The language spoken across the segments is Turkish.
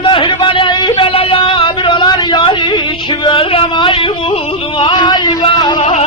mehriban ey bele ya bir olar ya hiç verem ay buldum ay bala.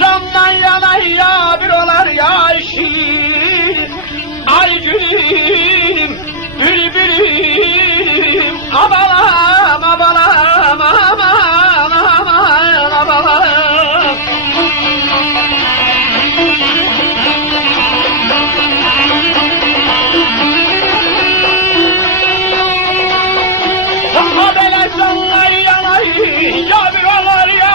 Candan yana ya bir olar ya şiir. Ay gülüm, bülbülüm, abalam, abalam, aman, aman, abalam. Ama bele candan yana ya bir olar ya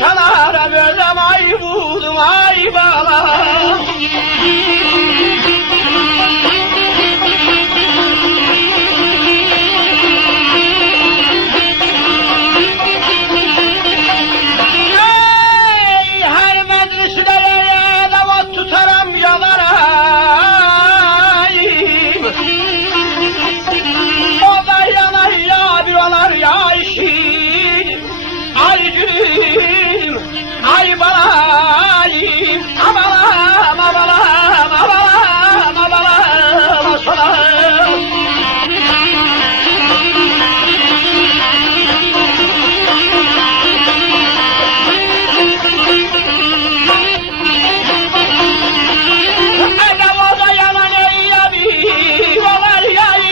şalara verem ay buldum ay bala. Ey her medreselere davat tutarım yalarayım. O da yanar ya bir olar ya işin. Ay gülüm, ay balayım, abalam, abalam, abalam, abalam, asalam. Edem o da yanan ey yabi, olar yayı.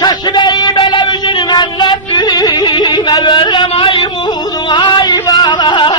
Şaşıbeyi bele üzülüm ellep düğme verem ay buldum ay bala.